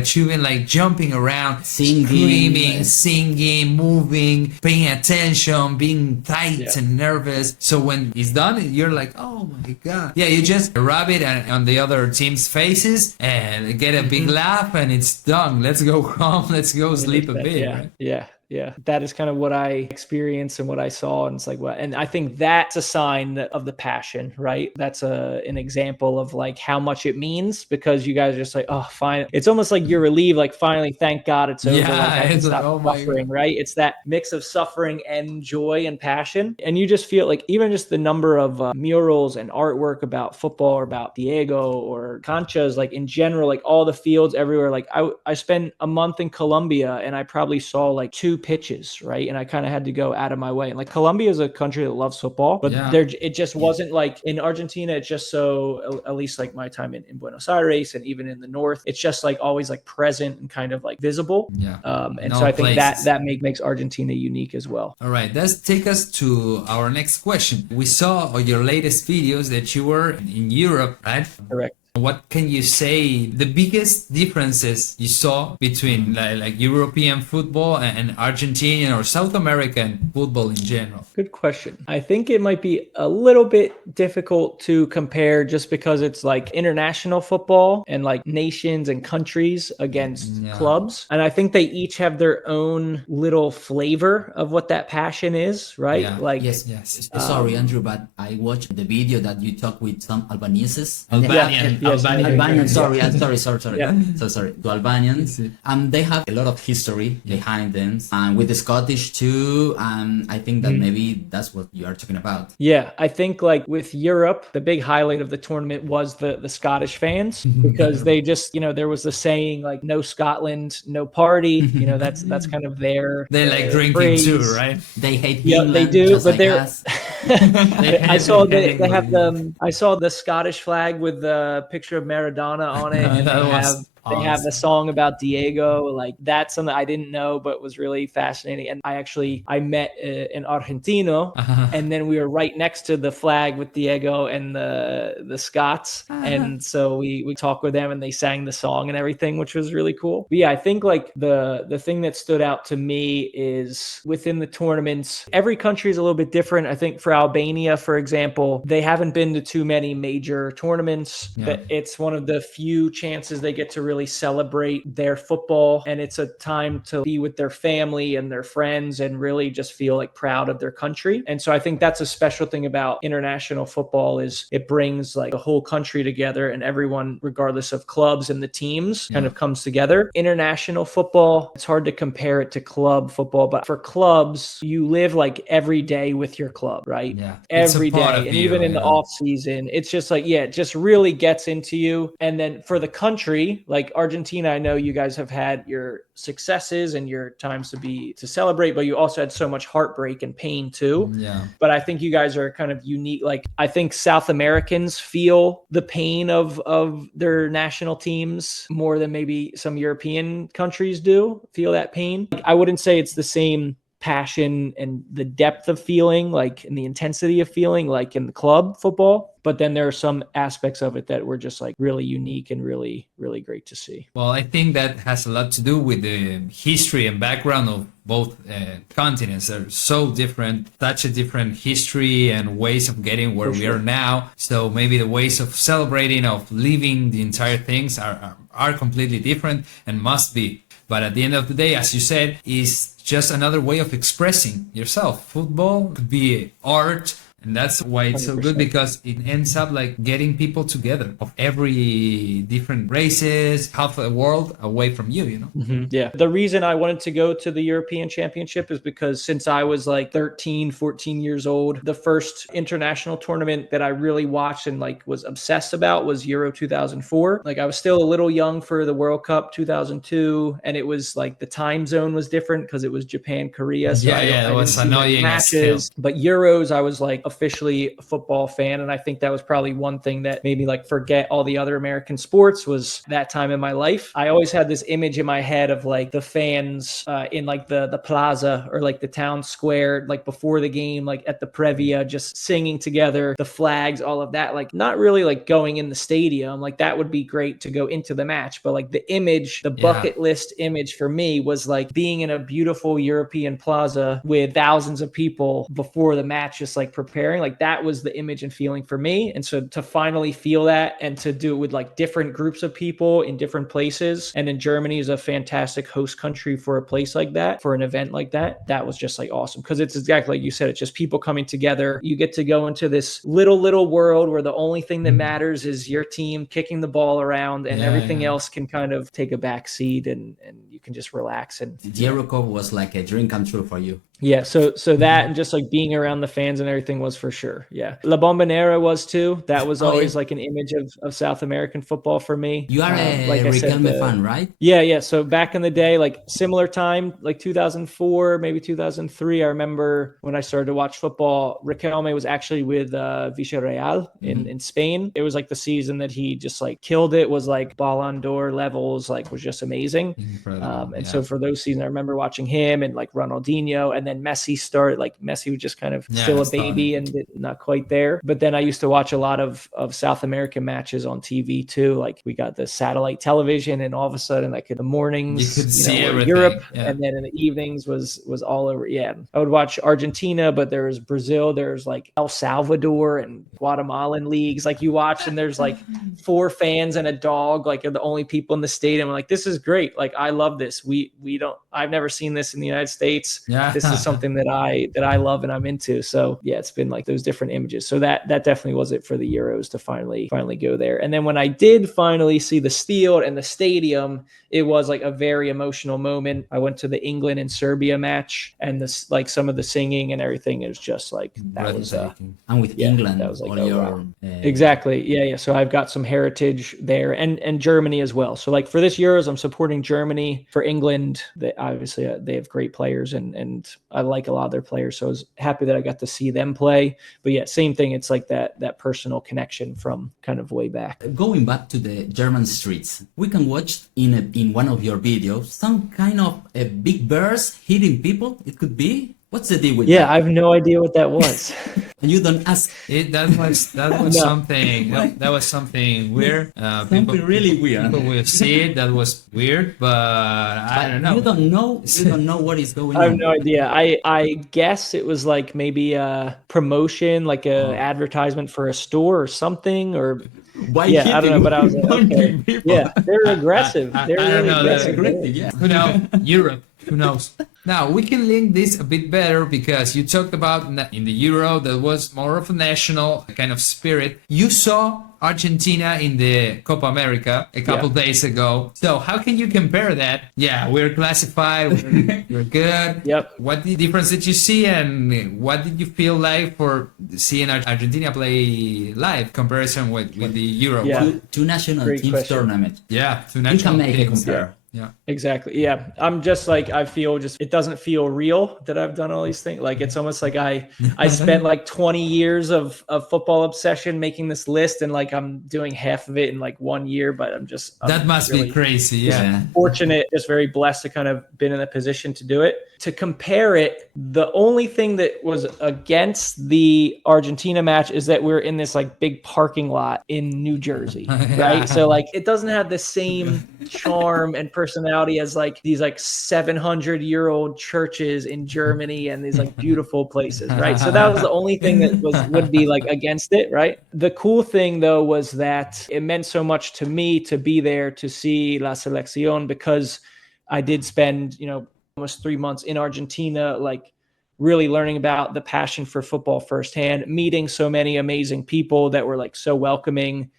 achieving, like jumping around, Singing, screaming, singing, moving, paying attention, being tight and nervous. So when it's done, you're like, oh my God. Yeah, you just rub it on the other team's faces and get a big laugh and it's done. Let's go home. Let's go sleep a bit. Right? Yeah, that is kind of what I experienced and what I saw. And it's like, well, and I think that's a sign of the passion, right? That's an example of like how much it means, because you guys are just like, oh, fine. It's almost like you're relieved, like finally, thank God it's over. Yeah, like, I can it's like, stop oh my suffering, God. right? It's that mix of suffering and joy and passion. And you just feel like even just the number of murals and artwork about football or about Diego or canchas, like in general, like all the fields everywhere. Like I spent a month in Colombia and I probably saw like 2 pitches, right? And I kind of had to go out of my way. And like Colombia is a country that loves football, but it just wasn't like in Argentina. It's just so, at least like my time in Buenos Aires and even in the north, it's just like always like present and kind of like visible. And so I think that makes Argentina unique as well. All right, let's take us to our next question. We saw on your latest videos that you were in Europe, right? Correct. What can you say the biggest differences you saw between like European football and Argentinian or South American football in general? Good question. I think it might be a little bit difficult to compare just because it's like international football and like nations and countries against clubs. And I think they each have their own little flavor of what that passion is, right? Yeah. Like Yes. Sorry, Andrew, but I watched the video that you talked with some Albaneses. Albanian. Sorry. Yeah. So sorry to Albanians. They have a lot of history behind them, and with the Scottish too. I think that maybe that's what you are talking about. Yeah, I think like with Europe, the big highlight of the tournament was the Scottish fans, because they just, there was the saying like no Scotland, no party. That's kind of their They like drinking phrase. too, right? They hate Yeah, England, they do, just but like they're. us. I saw they have I saw the Scottish flag with the picture of Maradona on it, and they have the song about Diego. Like that's something I didn't know, but was really fascinating. And I met an Argentino, and then we were right next to the flag with Diego and the Scots, and so we talked with them, and they sang the song and everything, which was really cool. But yeah, I think like the thing that stood out to me is within the tournaments, every country is a little bit different. I think for Albania, for example, they haven't been to too many major tournaments. But it's one of the few chances they get to really celebrate their football, and it's a time to be with their family and their friends and really just feel like proud of their country. And so I think that's a special thing about international football is it brings like the whole country together, and everyone, regardless of clubs and the teams, kind of comes together. International football, it's hard to compare it to club football, but for clubs, you live like every day with your club, right? Every day. And even in the off season, it's just like, it just really gets into you. And then for the country, like Argentina, I know you guys have had your successes and your times to celebrate, but you also had so much heartbreak and pain too. But I think you guys are kind of unique. Like I think South Americans feel the pain of their national teams more than maybe some European countries do feel that pain. I wouldn't say it's the same passion and the depth of feeling, like in the intensity of feeling, like in the club football. But then there are some aspects of it that were just like really unique and really, really great to see. Well, I think that has a lot to do with the history and background of both continents. They're so different, such a different history and ways of getting where we are now. So maybe the ways of celebrating, of living the entire things are completely different and must be. But at the end of the day, as you said, is just another way of expressing yourself. Football could be art, and that's why it's so good, because it ends up like getting people together of every different races, half the world away from you, Yeah. The reason I wanted to go to the European Championship is because since I was like 13, 14 years old, the first international tournament that I really watched and like was obsessed about was Euro 2004. Like I was still a little young for the World Cup 2002, and it was like the time zone was different because it was Japan, Korea. So it was annoying matches. But Euros, I was like officially a football fan. And I think that was probably one thing that made me like forget all the other American sports was that time in my life. I always had this image in my head of like the fans in like the plaza or like the town square, like before the game, like at the previa, just singing together, the flags, all of that, like not really like going in the stadium. Like that would be great to go into the match. But like the image, the bucket list image for me was like being in a beautiful European plaza with thousands of people before the match, just like preparing. Like that was the image and feeling for me. And so to finally feel that and to do it with like different groups of people in different places, and in Germany is a fantastic host country for a place like that, for an event like that, that was just like awesome. Because it's exactly like you said, it's just people coming together. You get to go into this little world where the only thing that matters is your team kicking the ball around, and everything else can kind of take a back seat, and you can just relax. And the Euro Cup was like a dream come true for you. Yeah, so that and just like being around the fans and everything was for sure. Yeah. La Bombonera was too. That was always like an image of South American football for me. You are a like Riquelme fan, right? Yeah. So back in the day, like similar time, like 2004, maybe 2003, I remember when I started to watch football, Riquelme was actually with Villarreal in Spain. It was like the season that he just like killed it, was like Ballon d'Or levels, like was just amazing. So for those seasons, I remember watching him and like Ronaldinho, and then Messi started. Like Messi was just kind of still a baby and not quite there. But then I used to watch a lot of South American matches on TV too. Like we got the satellite television, and all of a sudden, like in the mornings, you could see everything. Europe, and then in the evenings was all over. Yeah, I would watch Argentina, but there was Brazil, there's like El Salvador and Guatemalan leagues. Like you watch, and there's like 4 fans and a dog. Like are the only people in the stadium. I'm like, this is great. Like I love this. I've never seen this in the United States. This is something that I love and I'm into. So yeah, it's been like those different images. So that definitely was it for the Euros to finally go there. And then when I did finally see the field and the stadium, it was like a very emotional moment. I went to the England and Serbia match, and this like some of the singing and everything is just like that was and with England, that was like your, exactly. Yeah. So I've got some heritage there, and Germany as well. So like for this Euros, I'm supporting Germany. For England, they obviously they have great players, and I like a lot of their players. So I was happy that I got to see them play. But yeah, same thing. It's like that personal connection from kind of way back. Going back to the German streets, we can watch in one of your videos some kind of a big bears hitting people. It could be. What's the deal with that? Yeah, I have no idea what that was. And you don't ask. That was no. something. That was something weird. Something really weird. People will see it. That was weird, but I don't know. You don't know what is going on. I have no idea. I guess it was like maybe a promotion, like a advertisement for a store or something, or why? Yeah, I don't know, but I was like, okay. Yeah, they're aggressive. They're really aggressive. Yeah. Who knows? Europe. Who knows? Now, we can link this a bit better because you talked about in the Euro, that was more of a national kind of spirit. You saw Argentina in the Copa America a couple days ago. So how can you compare that? Yeah, we're classified, we're good. Yep. What the difference did you see, and what did you feel like for seeing Argentina play live comparison with the Euro? Yeah. Two national Great teams question. tournament. Yeah, two You national can make a teams. compare. Yeah. Exactly. Yeah. I'm just like, I feel just, it doesn't feel real that I've done all these things. Like, it's almost like I spent like 20 years of football obsession making this list, and like I'm doing half of it in like 1 year, but that must really be crazy. Yeah. Fortunate, just very blessed to kind of been in a position to do it. To compare it, the only thing that was against the Argentina match is that we're in this like big parking lot in New Jersey, right? So like it doesn't have the same charm and personality as like these like 700-year-old churches in Germany and these like beautiful places, right? So that was the only thing that would be like against it, right? The cool thing though was that it meant so much to me to be there to see La Selección, because I did spend, almost 3 months in Argentina, like really learning about the passion for football firsthand, meeting so many amazing people that were like so welcoming.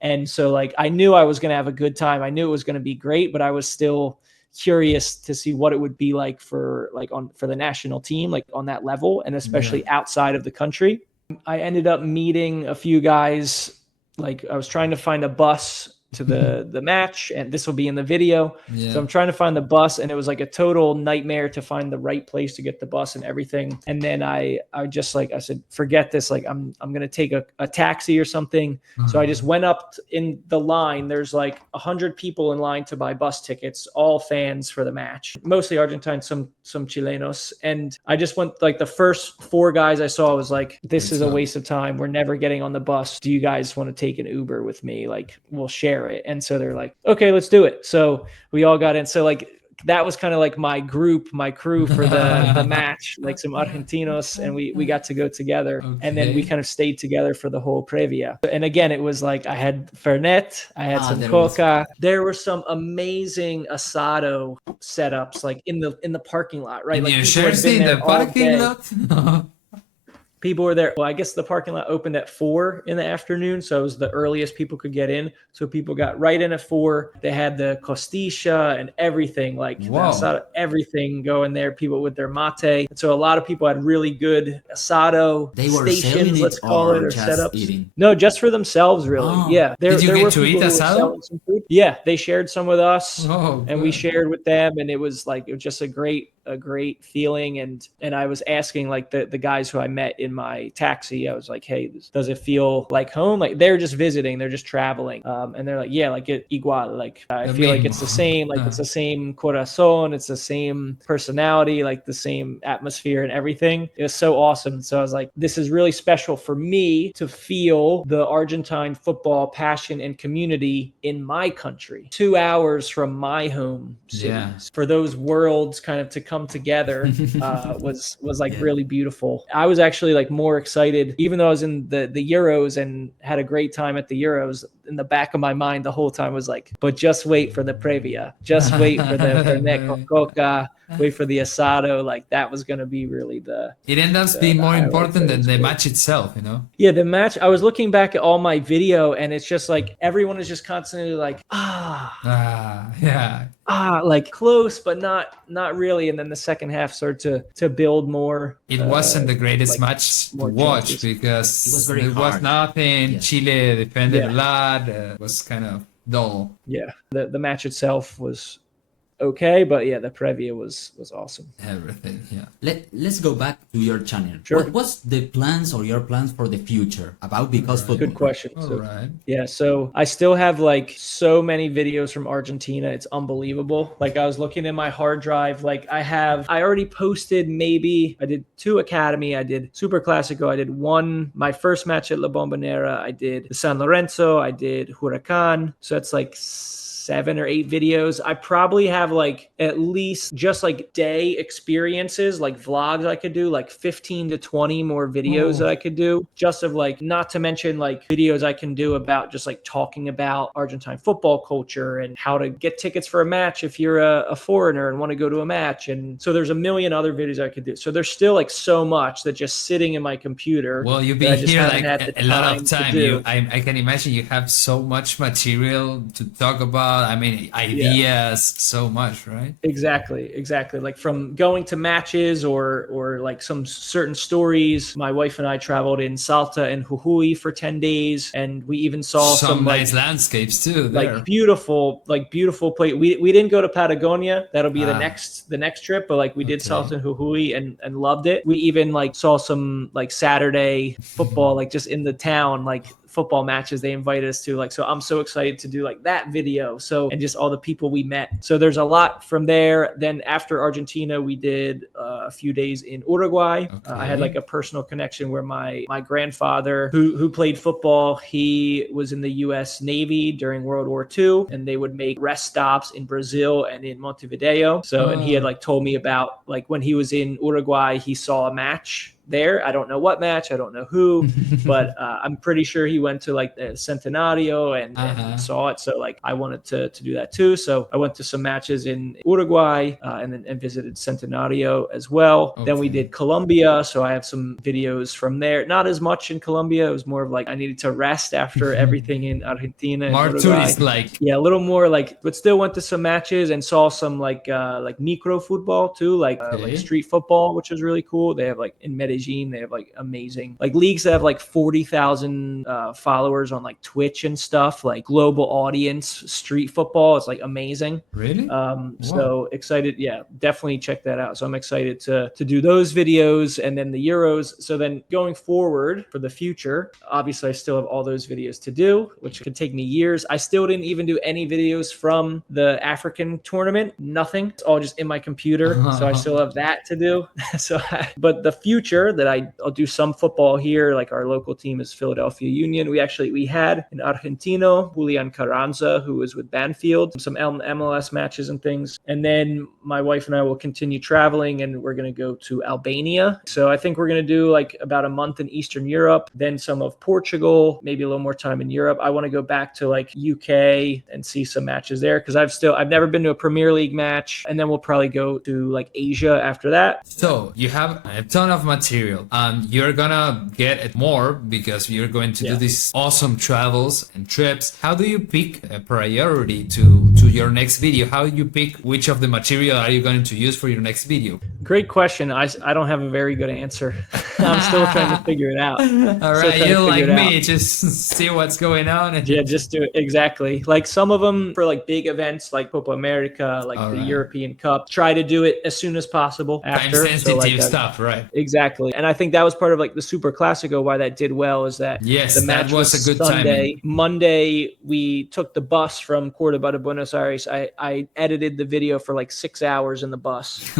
And so like, I knew I was going to have a good time. I knew it was going to be great, but I was still curious to see what it would be like for the national team, like on that level, and especially outside of the country. I ended up meeting a few guys. Like I was trying to find a bus to the match, and this will be in the video. Yeah. So I'm trying to find the bus, and it was like a total nightmare to find the right place to get the bus and everything. And then I just like, I said, forget this. Like I'm going to take a taxi or something. So I just went up in the line. There's like 100 people in line to buy bus tickets, all fans for the match, mostly Argentine, some Chilenos. And I just went, like the first 4 guys I saw was like, this is a waste of time. We're never getting on the bus. Do you guys want to take an Uber with me? Like we'll share it. And so they're like, okay, let's do it. So we all got in. So like that was kind of like my crew for the match, like some Argentinos, and we got to go together. Okay. And then we kind of stayed together for the whole previa. And again, it was like I had Fernet, I had some Coca. There were some amazing asado setups like in the parking lot, right? Like in the parking lot? People were there. Well, I guess the parking lot opened at 4 in the afternoon. So it was the earliest people could get in. So people got right in at 4. They had the costilla and everything, like the asado, everything going there. People with their mate. So a lot of people had really good asado stations, let's call it, or setups. Eating? No, just for themselves, really. Oh. Yeah. Did you get to eat asado? Yeah, they shared some with us, and we shared with them. And it was just a great feeling. And I was asking like the guys who I met in my taxi, I was like, hey, does it feel like home? Like they're just visiting, they're just traveling. And they're like, yeah, like it igual. Like I feel like it's the same, like it's the same corazon, it's the same personality, like the same atmosphere and everything. It was so awesome. So I was like, this is really special for me to feel the Argentine football passion and community in my country, 2 hours from my home city. Yeah. For those worlds kind of to come together was like really beautiful. I was actually like more excited, even though I was in the Euros and had a great time at the Euros. In the back of my mind the whole time was like, but just wait for the previa, just wait for the Fernet con Coca, wait for the asado. Like that was going to be really it ends up being more important than the match itself, you know? Yeah, the match, I was looking back at all my video and it's just like everyone is just constantly like like close but not really. And then the second half started to build more. It wasn't the greatest match to watch chances. Because it was nothing. Yeah. Chile defended a lot. It was kind of dull. Yeah, the match itself was okay, but yeah, the previa was awesome. Everything, yeah. Let's go back to your channel. Sure. What's the plans or your plans for the future about Because Football? Good question. All right. Yeah, so I still have like so many videos from Argentina. It's unbelievable. Like I was looking in my hard drive, like I already posted I did 2 Academy, I did Super Classico, I did 1, my first match at La Bombonera, I did San Lorenzo, I did Huracan. So that's like 7 or 8 videos. I probably have like at least just like day experiences, like vlogs I could do, like 15 to 20 more videos that I could do, just of like, not to mention like videos I can do about just like talking about Argentine football culture and how to get tickets for a match if you're a foreigner and want to go to a match. And so there's a million other videos I could do. So there's still like so much that just sitting in my computer. Well, you've been here like a lot of time. I can imagine you have so much material to talk about. I mean, ideas, so much, right? Exactly. Like from going to matches or like some certain stories. My wife and I traveled in Salta and Jujuy for 10 days, and we even saw some nice landscapes too. There. Like beautiful place. We didn't go to Patagonia. That'll be the next trip, but like we did Salta and Jujuy and loved it. We even like saw some like Saturday football, like just in the town, like football matches they invited us to. Like, so I'm so excited to do like that video. So, and just all the people we met. So there's a lot from there. Then after Argentina, we did a few days in Uruguay. I had like a personal connection where my grandfather who played football, he was in the US Navy during World War II, and they would make rest stops in Brazil and in Montevideo. So, and he had like told me about like when he was in Uruguay, he saw a match there. I don't know what match, I don't know who, but I'm pretty sure he went to like the Centenario and saw it. So like I wanted to do that too. So I went to some matches in Uruguay and visited Centenario as well. Then we did Colombia. So I have some videos from there. Not as much in Colombia. It was more of like I needed to rest after everything in Argentina. More tourist like. Yeah, a little more like, but still went to some matches and saw some like micro football too, like street football, which was really cool. They have like in Medellin Medellin. They have like amazing like leagues that have like 40,000 followers on like Twitch and stuff, like global audience street football. It's like amazing. Really? So excited. Yeah, definitely check that out. So I'm excited to do those videos and then the Euros. So then going forward for the future, obviously I still have all those videos to do, which could take me years. I still didn't even do any videos from the African tournament. Nothing. It's all just in my computer. So I still have that to do. But the future that I'll do some football here, like our local team is Philadelphia Union. We had an Argentino, Julian Carranza, who was with Banfield, some MLS matches and things. And then my wife and I will continue traveling and we're going to go to Albania. So I think we're going to do like about a month in Eastern Europe, then some of Portugal, maybe a little more time in Europe. I want to go back to like UK and see some matches there because I've never been to a Premier League match. And then we'll probably go to like Asia after that. So you have a ton of material and you're gonna get it more because you're going to do these awesome travels and trips. How do you pick a priority to your next video? How do you pick which of the material are you going to use for your next video? Great question. I don't have a very good answer. I'm still trying to figure it out. All right, you like me, just see what's going on. And just do it. Exactly. Like some of them for like big events like Copa America, like the European Cup, try to do it as soon as possible after. Time sensitive stuff, right? Exactly. And I think that was part of like the Super Classico, why that did well is that the match was a good Sunday. Timing. Monday, we took the bus from Cordoba to Buenos Aires. I edited the video for like 6 hours in the bus.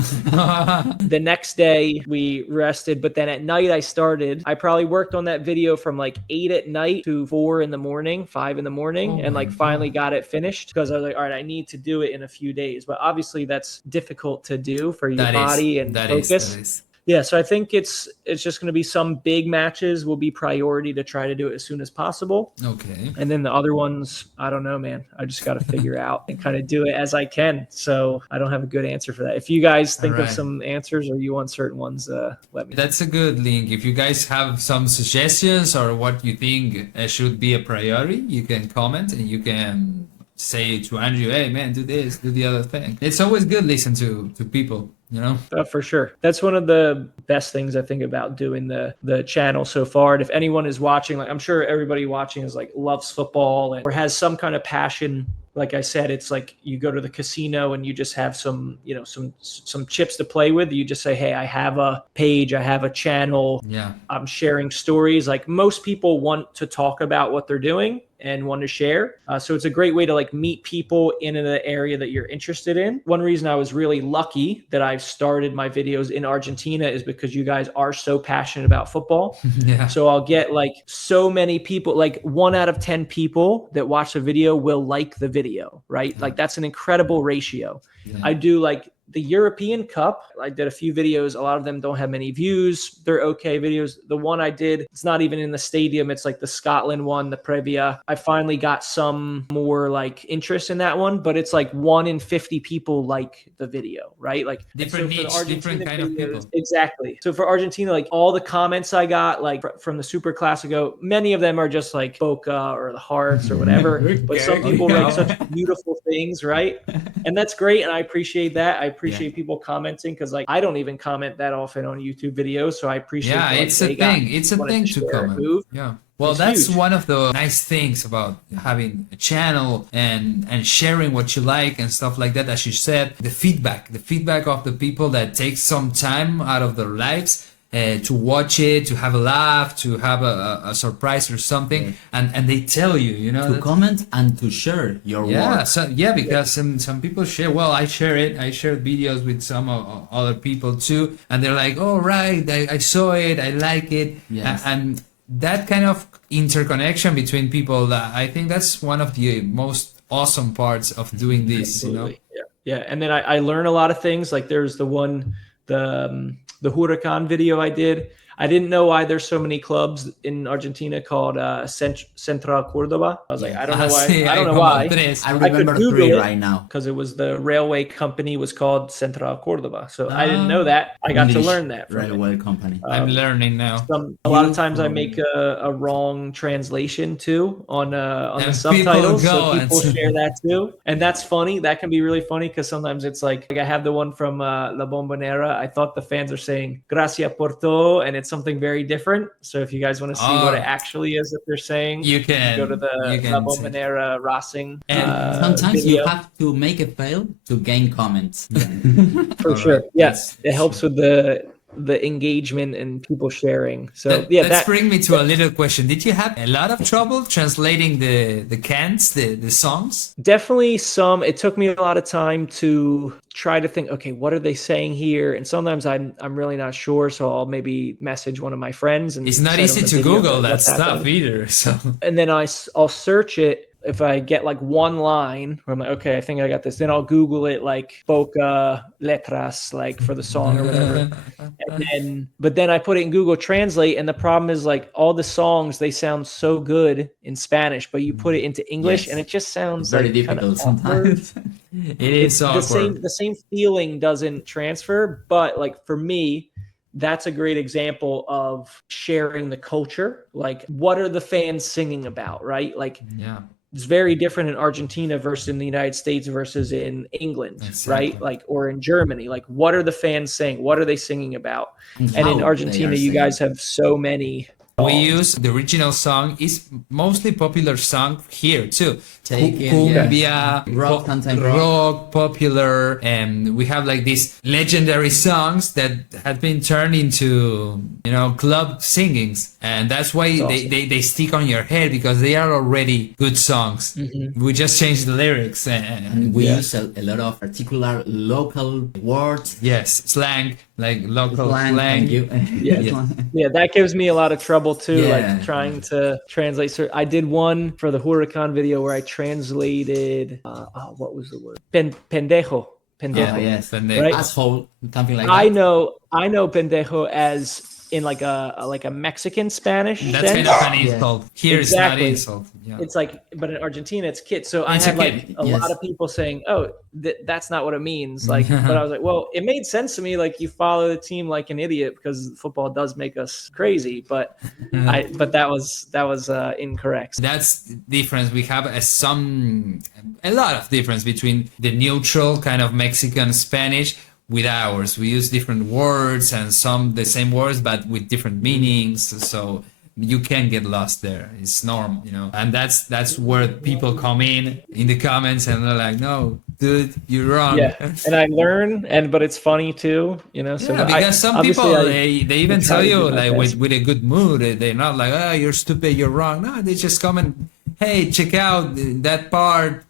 The next day we rested, but then at night I probably worked on that video from like 8 at night to 4 in the morning, 5 in the morning, and like finally got it finished because I was like, all right, I need to do it in a few days. But obviously that's difficult to do for your body and focus. Yeah, so I think it's just going to be some big matches will be priority to try to do it as soon as possible. Okay. And then the other ones, I don't know, man. I just got to figure out and kind of do it as I can. So I don't have a good answer for that. If you guys think of some answers or you want certain ones, let me know. That's a good link. If you guys have some suggestions or what you think should be a priority, you can comment and you can say to Andrew, hey man, do this, do the other thing. It's always good listen to people. You know, for sure. That's one of the best things I think about doing the channel so far. And if anyone is watching, like I'm sure everybody watching is like loves football or has some kind of passion. Like I said, it's like you go to the casino and you just have some chips to play with. You just say, hey, I have a page, I have a channel. Yeah, I'm sharing stories. Like most people want to talk about what they're doing and want to share. So it's a great way to like meet people in an area that you're interested in. One reason I was really lucky that I've started my videos in Argentina is because you guys are so passionate about football. Yeah. So I'll get like so many people, like 1 out of 10 people that watch the video will like the video, right? Yeah. Like that's an incredible ratio. Yeah. I do like the European Cup. I did a few videos. A lot of them don't have many views. They're okay videos. The one I did, it's not even in the stadium. It's like the Scotland one, the Previa. I finally got some more like interest in that one, but it's like 1 in 50 people like the video, right? Like different niche, different kind of people. Exactly. So for Argentina, like all the comments I got, like from the Super Classico, many of them are just like Boca or the Hearts or whatever. But some people write such beautiful things, right? And that's great. And I appreciate that. I appreciate people commenting because like I don't even comment that often on YouTube videos, so I appreciate it's a thing to comment. Yeah, well, that's huge. One of the nice things about having a channel and sharing what you like and stuff like that. As you said, the feedback of the people that take some time out of their lives to watch it, to have a laugh, to have a surprise or something, and they tell you, to comment and to share your work. Because some people share. Well, I share it. I share videos with some other people too, and they're like, "Oh, right, I saw it. I like it." Yes. And that kind of interconnection between people, I think that's one of the most awesome parts of doing this. Absolutely. Yeah. And then I learn a lot of things. Like there's the Huracan video I did. I didn't know why there's so many clubs in Argentina called Central Cordoba. I was like, I don't know why. I don't know why. I remember 3 right now. Because it was the railway company was called Central Cordoba. So I didn't know that. I got to learn that from railway company. I'm learning now. A lot of times I make a wrong translation too on the subtitles. So people share that too. And that's funny. That can be really funny because sometimes it's like I have the one from La Bombonera. I thought the fans are saying Gracias por todo. And it's it's something very different. So if you guys want to see what it actually is that they're saying, you can go to the La Bombonera Racing sometimes video. you have to make a fail to gain comments. For sure. Yes, it helps with the engagement and people sharing. So let's bring me to a little question. Did you have a lot of trouble translating the cants, the songs? Definitely some. It took me a lot of time to try to think, okay, what are they saying here? And sometimes I'm really not sure, so I'll maybe message one of my friends. And it's not easy to Google that stuff either. So and then I'll search it. If I get like one line where I'm like, okay, I think I got this, then I'll Google it like Boca Letras, like for the song or whatever. But then I put it in Google Translate, and the problem is like all the songs, they sound so good in Spanish, but you put it into English and it just sounds very like difficult sometimes. It is awkward. The same feeling doesn't transfer, but like for me, that's a great example of sharing the culture. Like, what are the fans singing about, right? Like, it's very different in Argentina versus in the United States versus in England, right? Like, or in Germany. Like, what are the fans saying? What are they singing about? And in Argentina, you guys have so many. We use the original song. Is mostly popular song here too. Cumbia, rock, popular, and we have like these legendary songs that have been turned into club singings, and that's why they stick on your head because they are already good songs. Mm-hmm. We just changed the lyrics, and we use a lot of particular local words. Yes, slang. Like local slang. Yeah, that gives me a lot of trouble too, like trying to translate. So I did one for the Huracan video where I translated, what was the word? Pendejo. Yes. Pendejo. Right? Asshole, something like that. I know pendejo as in like a Mexican Spanish That's sense. kind of an insult. Here Exactly. It's not insult. Yeah. It's like, but in Argentina it's kid. So I had like a lot of people saying, "Oh, that's not what it means." Like, but I was like, "Well, it made sense to me. Like, you follow the team like an idiot because football does make us crazy." But that was incorrect. That's the difference. We have a lot of difference between the neutral kind of Mexican Spanish with ours. We use different words and some the same words but with different meanings, so you can get lost there. It's normal, and that's where people come in the comments and they're like, no dude, you're wrong. Yeah, and I learn, but it's funny too, So because some people they even tell you like with a good mood. They're not like, oh, you're stupid, you're wrong. No, they just come and, hey, check out that part,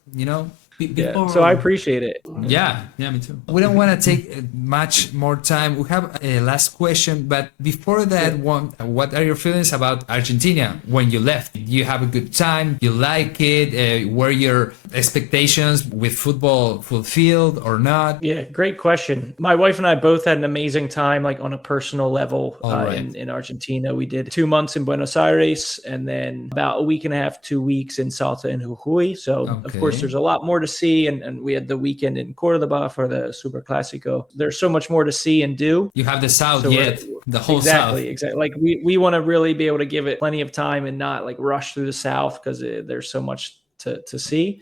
so I appreciate it. Yeah, me too. We don't want to take much more time. We have a last question, but before that, what are your feelings about Argentina when you left? Did you have a good time? You like it? Were your expectations with football fulfilled or not? Yeah, great question. My wife and I both had an amazing time, like on a personal level in Argentina. We did 2 months in Buenos Aires and then about a week and a half, 2 weeks in Salta and Jujuy. So of course, there's a lot more to see, and we had the weekend in Cordoba for the Super Clásico. There's so much more to see and do. You have the South the whole South. Exactly. Like we want to really be able to give it plenty of time and not like rush through the South because there's so much to see.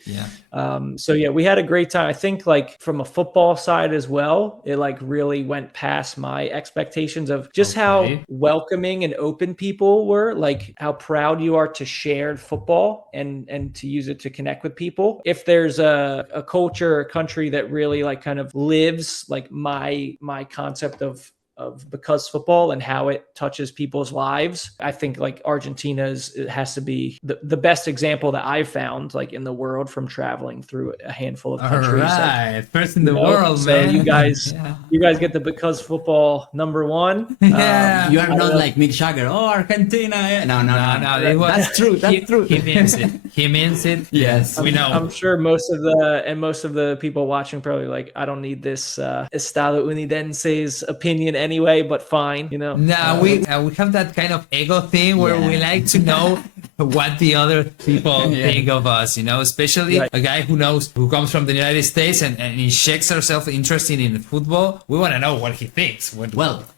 We had a great time. I think like from a football side as well, it like really went past my expectations of just how welcoming and open people were, like how proud you are to share football and to use it to connect with people. If there's a culture, a country that really like kind of lives like my concept of because football and how it touches people's lives, I think like Argentina it has to be the best example that I've found like in the world from traveling through a handful of countries. All right, first in the world, so man. You guys get the because football #1. You are not like Mick Jagger. Oh, Argentina. No. That's true. That's true. He means it. Yes, we know. I'm sure most of the people watching probably like, I don't need this estadounidense's opinion anyway, but fine, No, we have that kind of ego thing where we like to know what the other people think of us, especially a guy who comes from the United States and he shakes himself interested in football. We want to know what he thinks,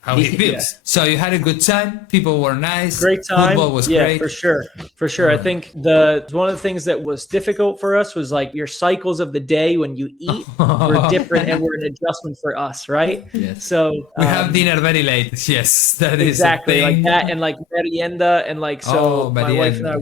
how he feels. So you had a good time. People were nice. Great time. Football was great. For sure. I think one of the things that was difficult for us was like your cycles of the day when you eat were different and were an adjustment for us, right? Yes. So we have dinner very late. Yes, that is exactly like that, and like merienda, and like my wife and I,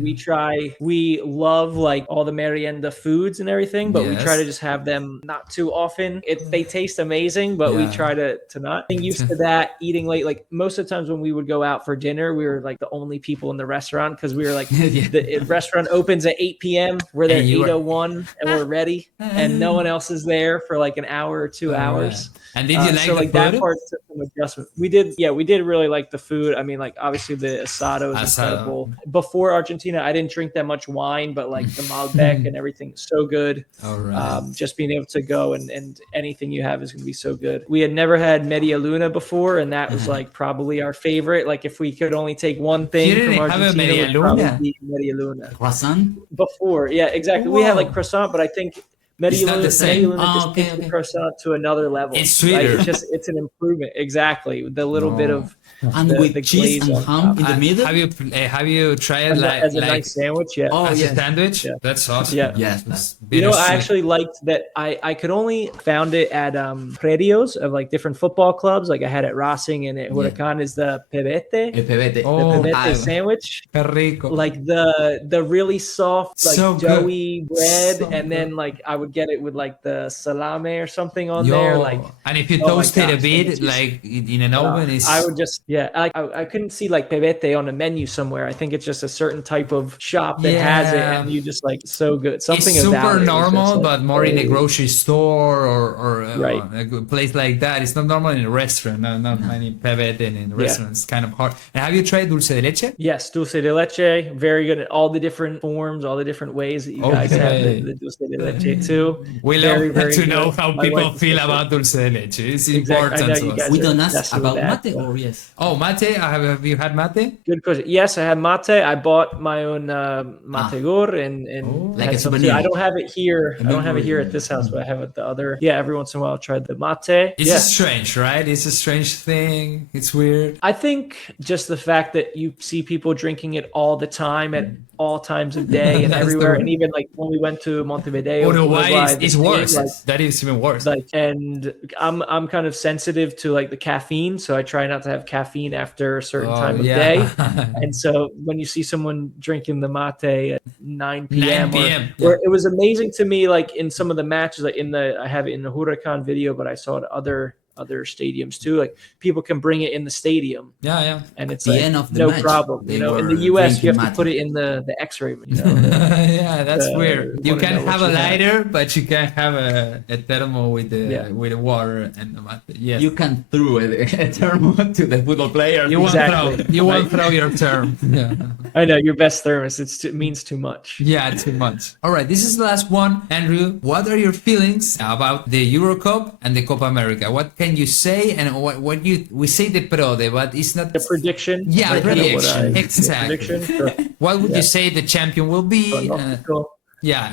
we love like all the merienda foods and everything, but we try to just have them not too often. They taste amazing, but we try to not. Getting used to that, eating late. Like most of the times when we would go out for dinner, we were like the only people in the restaurant because we were like the restaurant opens at 8 p.m. We're there at 8:01 and we're ready, and no one else is there for like an hour or 2 hours. And did you like so the like food? that part took some adjustment. We did really like the food. I mean, like obviously the asado is incredible. Before Argentina, I didn't drink that much wine, but like the Malbec and everything is so good. All right. Just being able to go and anything you have is going to be so good. We had never had Media Luna before, and that was like probably our favorite. Like if we could only take one thing from Argentina, it would probably be Media Luna. Croissant? Before, yeah, exactly. We had like croissant, but I think Media Luna just takes the croissant to another level. It's sweeter. Right? It's an improvement. Exactly. The little bit of and with the cheese and ham in the middle. Have you tried as a nice sandwich? Yeah. As a sandwich? Yeah. That's awesome. Yeah. Yes. I actually liked that. I could only found it at predios of like different football clubs. Like I had at Racing and at Huracan is the pebete. El pebete. The pebete sandwich. Qué rico. Like the really soft, like so doughy bread, so and then like I would get it with like the salame or something on there. Like, and if you toast it a bit, like in an oven, I would just I couldn't see like pebete on a menu somewhere. I think it's just a certain type of shop that has it, and you just like so good. Something it's super about normal, just, but more in a grocery store or a good place like that. It's not normal in a restaurant. Not many pebete in restaurants. It's kind of hard. And have you tried dulce de leche? Yes, dulce de leche. Very good at all the different forms, all the different ways that you guys have the dulce de leche too. We love to know how people feel about dulce de leche. It's important to us. We don't ask about mate or yes? Oh, mate. Have you had mate? Good question. Yes, I had mate. I bought my own mategor and like a souvenir. I don't have it here. I don't have it here at this house, but I have it the other. Yeah, every once in a while I'll try the mate. It's strange, right? It's a strange thing. It's weird. I think just the fact that you see people drinking it all the time at all times of day and everywhere, and even like when we went to Montevideo, Uruguay, it's worse. Like, that is even worse. Like, and I'm kind of sensitive to like the caffeine, so I try not to have caffeine after a certain time of day. And so when you see someone drinking the mate at 9 p.m. or it was amazing to me, like in some of the matches, like I have it in the Huracan video, but I saw it other stadiums too. Like people can bring it in the stadium. And it's like, end of the match, problem. In the US, you have to put it in the X-ray. That's weird. You can have a lighter, but you can't have a thermo with the water and the mate. Yes. You can throw a thermo to the football player. You won't throw your term. Yeah. I know, your best thermos. It means too much. Yeah, too much. All right, this is the last one. Andrew, what are your feelings about the Euro Cup and the Copa America? What can you say? And we say the prode, but it's not the prediction. Yeah, prediction. Exactly. Sure. What would you say the champion will be? El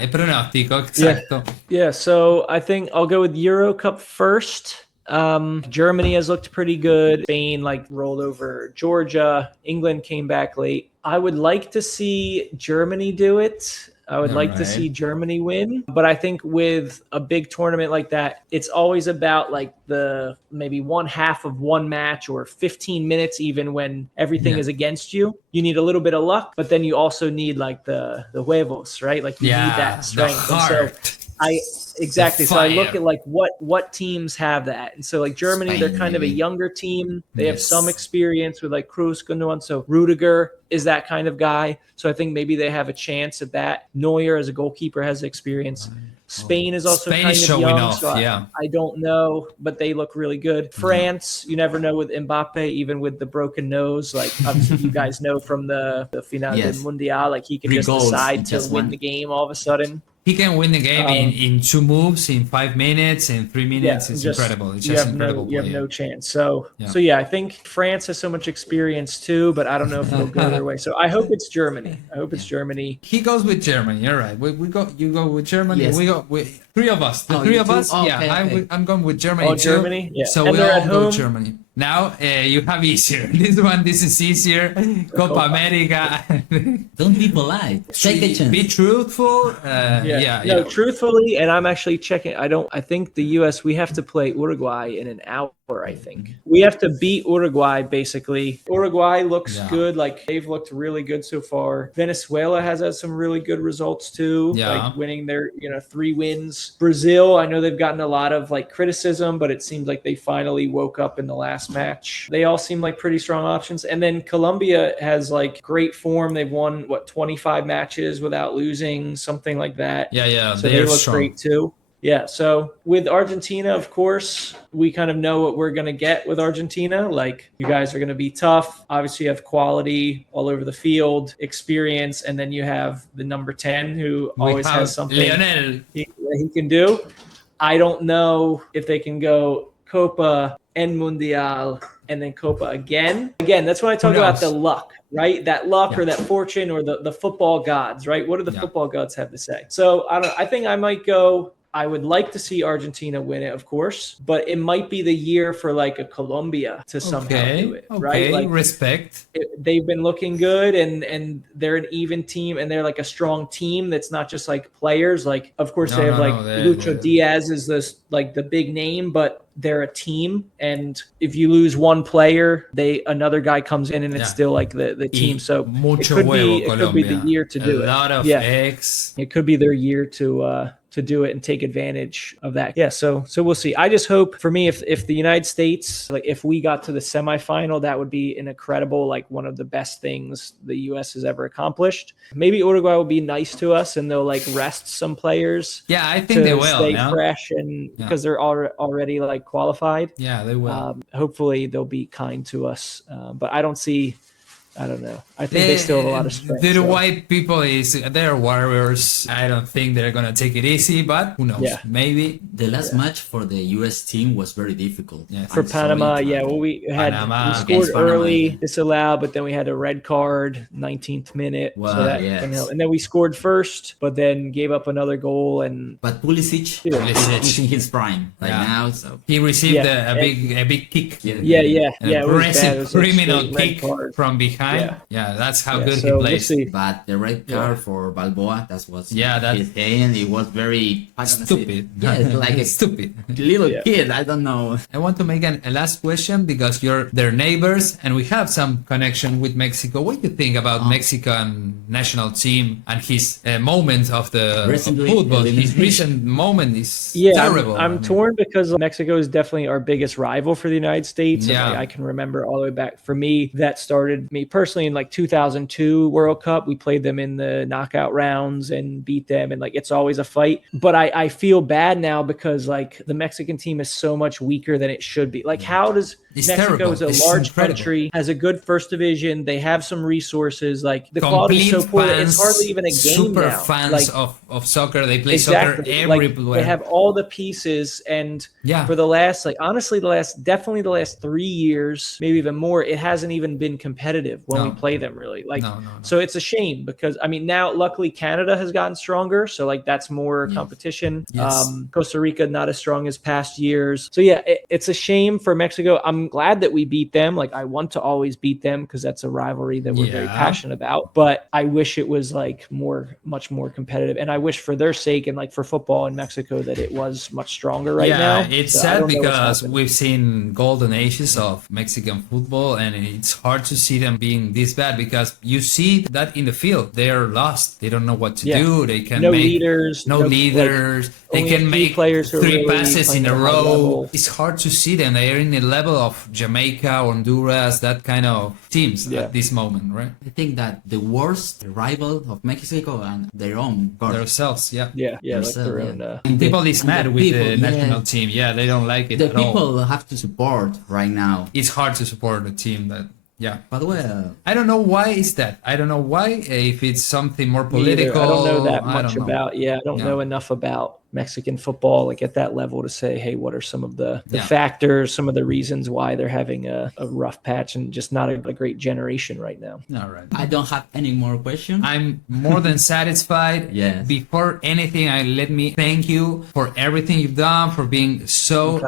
pronóstico, exacto. Yeah, so I think I'll go with Euro Cup first. Germany has looked pretty good. Spain rolled over Georgia. England came back late. I would like to see Germany do it. I would like to see Germany win. But I think with a big tournament like that, it's always about the maybe one half of one match or 15 minutes even when everything is against you. You need a little bit of luck, but then you also need the huevos, right? You need that strength. The heart. Exactly. So I look at what teams have that. And so Germany, Spain, they're kind of a younger team. They have some experience with Kroos, Gundogan. So Rudiger is that kind of guy. So I think maybe they have a chance at that. Neuer as a goalkeeper has experience. Spain is also kind of young, so I don't know, but they look really good. France, you never know with Mbappe, even with the broken nose. Obviously, you guys know from the Finalmente Mundial, he can just decide to win the game all of a sudden. He can win the game in 2 moves, in 5 minutes, in 3 minutes. It's incredible. It's just incredible. You have no chance. So yeah, I think France has so much experience too, but I don't know if it'll go their way. So I hope it's Germany. He goes with Germany. You're right. You go with Germany. Yes. We go with 3 of us. The 3 of us. Oh, yeah, okay. I'm going with Germany too. Germany. Yeah. So and we all go home. Germany. Now you have easier. This is easier. Copa America. Don't be polite. Take a chance. Be truthful. No, truthfully, and I'm actually checking. I think the U.S. we have to play Uruguay in an hour. I think we have to beat Uruguay. Basically, Uruguay looks good. Like they've looked really good so far. Venezuela has had some really good results too. Like winning their 3 wins. Brazil, I know they've gotten a lot of like criticism, but it seems like they finally woke up in the last match. They all seem like pretty strong options. And then Colombia has like great form. They've won 25 matches without losing, something like that. Yeah. So they look great too. Yeah, so with Argentina, of course, we kind of know what we're going to get with Argentina. Like, you guys are going to be tough. Obviously, you have quality all over the field, experience, and then you have the number 10 who always has something Lionel. he can do. I don't know if they can go Copa and Mundial and then Copa again. Again, that's when I talk about the luck, right? That luck or that fortune or the football gods, right? What do the football gods have to say? So, I think I might go... I would like to see Argentina win it, of course, but it might be the year for like a Colombia to somehow do it, right? Like, respect. They've been looking good and they're an even team and they're like a strong team that's not just like players. Like, of course, they have Lucho Diaz is this like the big name, but they're a team. And if you lose one player, another guy comes in and it's still like the team. So it could be the year to do it. A lot of eggs. It could be their year to do it and take advantage of that. Yeah, so we'll see. I just hope, for me, if the United States, like if we got to the semifinal, that would be an incredible, like one of the best things the U.S. has ever accomplished. Maybe Uruguay will be nice to us and they'll like rest some players. Yeah, I think they will. Stay fresh and because they're already like qualified. Yeah, they will. Hopefully they'll be kind to us. But I don't know. I think they still have a lot of strength. The white people they're warriors. I don't think they're gonna take it easy, but who knows? Yeah. Maybe. The last match for the U.S. team was very difficult. Yeah. For Panama, we scored early, disallowed, but then we had a red card, 19th minute. Wow, so that can help. And then we scored first, but then gave up another goal. But Pulisic is in his prime now, so he received a big kick. An aggressive criminal kick from behind. Yeah, that's how good he plays. We'll but the red card for Balboa, that's what his hand. It was very stupid. Yeah, like a stupid little kid. I don't know. I want to make a last question because you're their neighbors and we have some connection with Mexico. What do you think about Mexican national team and his moment of the football? His recent moment is terrible. I'm torn because Mexico is definitely our biggest rival for the United States. Yeah. And I can remember all the way back. For me, that started me personally in like 2002 World Cup. We played them in the knockout rounds and beat them, and like it's always a fight. But I feel bad now because like the Mexican team is so much weaker than it should be. Like, how does Mexico is a large country, has a good first division, they have some resources, like the quality is so poor, it's hardly even a game super now. Fans like, of soccer, they play soccer everywhere. Like, they have all the pieces, and for the last, like honestly, the last 3 years, maybe even more, it hasn't even been competitive when we play them really. Like, so it's a shame because I mean now luckily Canada has gotten stronger, so like that's more competition. Costa Rica not as strong as past years. So it's a shame for Mexico. I'm glad that we beat them. Like I want to always beat them because that's a rivalry that we're very passionate about. But I wish it was like much more competitive, and I wish for their sake and like for football in Mexico that it was much stronger right now. It's sad because we've seen golden ages of Mexican football, and it's hard to see them being this bad because you see that in the field they're lost. They don't know what to do. They can make leaders. They can make players 3 passes in a row. It's hard to see them. They're in the level of Jamaica, Honduras, that kind of teams at this moment, right? I think that the worst rival of Mexico and their own themselves, like their own. People is mad with the national team. Yeah, they don't like it the at all. The people have to support right now. It's hard to support a team that. Yeah. But well, I don't know why is that. I don't know why. If it's something more Me either. political. I don't know that I much don't know. about. Yeah, I don't know enough about Mexican football, like at that level, to say, hey, what are some of the factors, some of the reasons why they're having a rough patch and just not a great generation right now. All right. I don't have any more questions. I'm more than satisfied. Yes. Before anything, let me thank you for everything you've done, for being so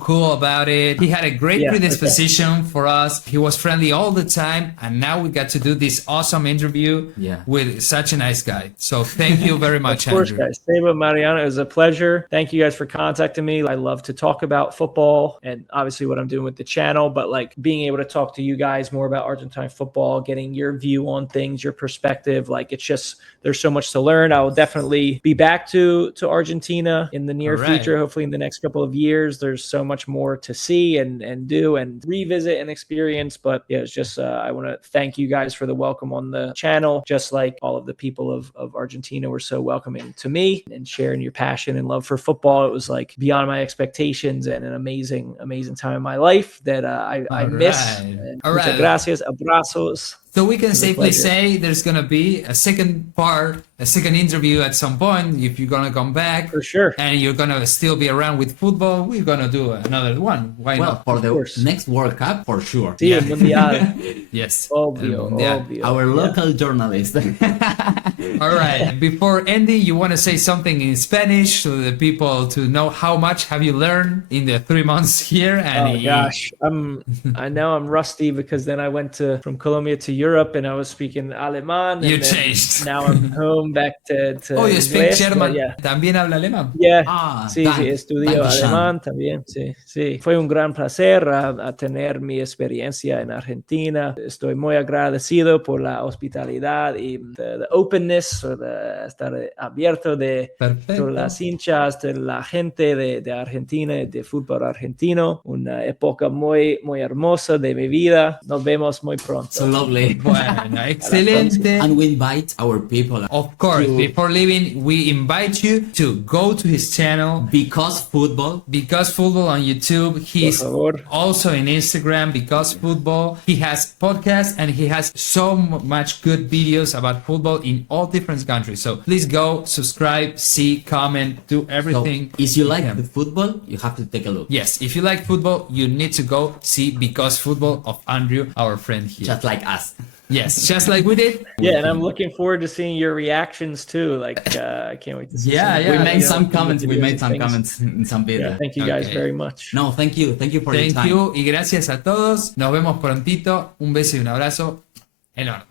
cool about it. He had a great predisposition for us. He was friendly all the time, and now we got to do this awesome interview with such a nice guy. So thank you very much, Of course, Andrew. guys. Seba, Mariana, it was a pleasure. Thank you guys for contacting me. I love to talk about football and obviously what I'm doing with the channel, but like being able to talk to you guys more about Argentine football, getting your view on things, your perspective, like it's just, there's so much to learn. I will definitely be back to Argentina in the near future, hopefully in the next couple of years. There's so much more to see and do and revisit and experience. But yeah, it's just, I want to thank you guys for the welcome on the channel, just like all of the people of Argentina were so welcoming to me and sharing your passion and love for football. It was like beyond my expectations and an amazing time in my life that I miss. Muchas gracias. Abrazos. So we can safely say there's going to be a second part, a second interview at some point if you're going to come back. For sure. And you're going to still be around with football. We're going to do another one. Why not? For the next World Cup, for sure. Sí, el Mundial. Yes. Obvio. Our local journalist. All right. Before ending, you want to say something in Spanish so the people to know how much have you learned in the 3 months here? And gosh, I know I'm rusty because then I went from Colombia to Europe and I was speaking Alemán. You changed. Now I'm home back to Oh, you speak English, German. yeah. ¿También habla alemán? Yeah. Sí, estudio alemán también. Sí. Fue un gran placer a tener mi experiencia en Argentina. Estoy muy agradecido por la hospitalidad y the openness, de estar abierto de todas las hinchas, de la gente de Argentina, de fútbol argentino. Una época muy hermosa de mi vida. Nos vemos muy pronto. So lovely. Bueno, excelente. And we invite our people. Of course, before leaving, we invite you to go to his channel. Because Football on YouTube. He's also in Instagram, Because Football. He has podcasts and he has so much good videos about football in all different countries. So please go, subscribe, see, comment, do everything. So if you like the football, you have to take a look. Yes, if you like football, you need to go see Because Football of Andrew, our friend here. Just like us. Yes, just like we did. Yeah, and I'm looking forward to seeing your reactions too. Like, I can't wait to see. We made some comments. We made some comments in some videos. Yeah, thank you guys very much. No, thank you. Thank you for your time. Thank you y gracias a todos. Nos vemos prontito. Un beso y un abrazo enorme.